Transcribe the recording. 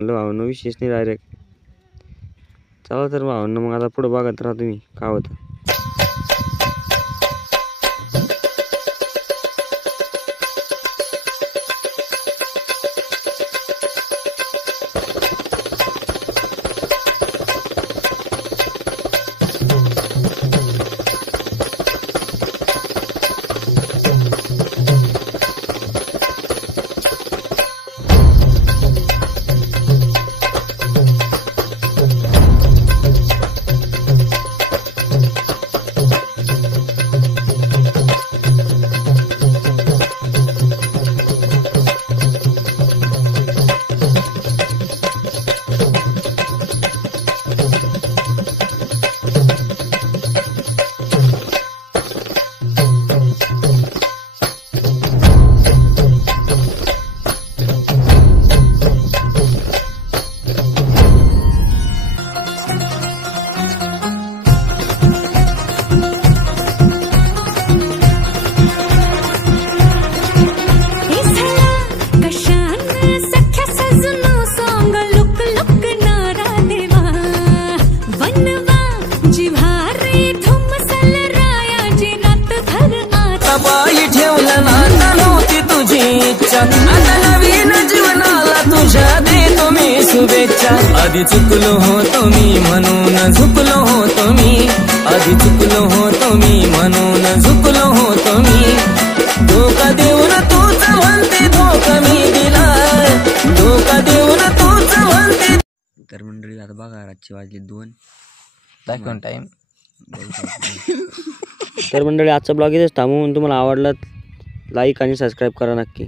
म्हणलं भावांनो विशेष नाही डायरेक्ट. चला तर भावांनो मग आता पुढे बघत राहा तुम्ही काय होतं. आता नवीन जीवनाला तुझ्या देतो मी शुभेच्छा. आधी चुकलो होतो मी म्हणून झुकलो होतो मी. आधी चुकलो होतो मी म्हणून झुकलो होतो मी. धोका देऊन तूच म्हणते धोका मी दिला. धोका देऊन तूच म्हणते. तर मंडळी आता बघा रातची वाजली 2 दाखवून टाइम. तर मंडळी आजचा ब्लॉग इथेच थांबवून तुम्हाला आवडला लाईक आणि सबस्क्राईब करा नक्की.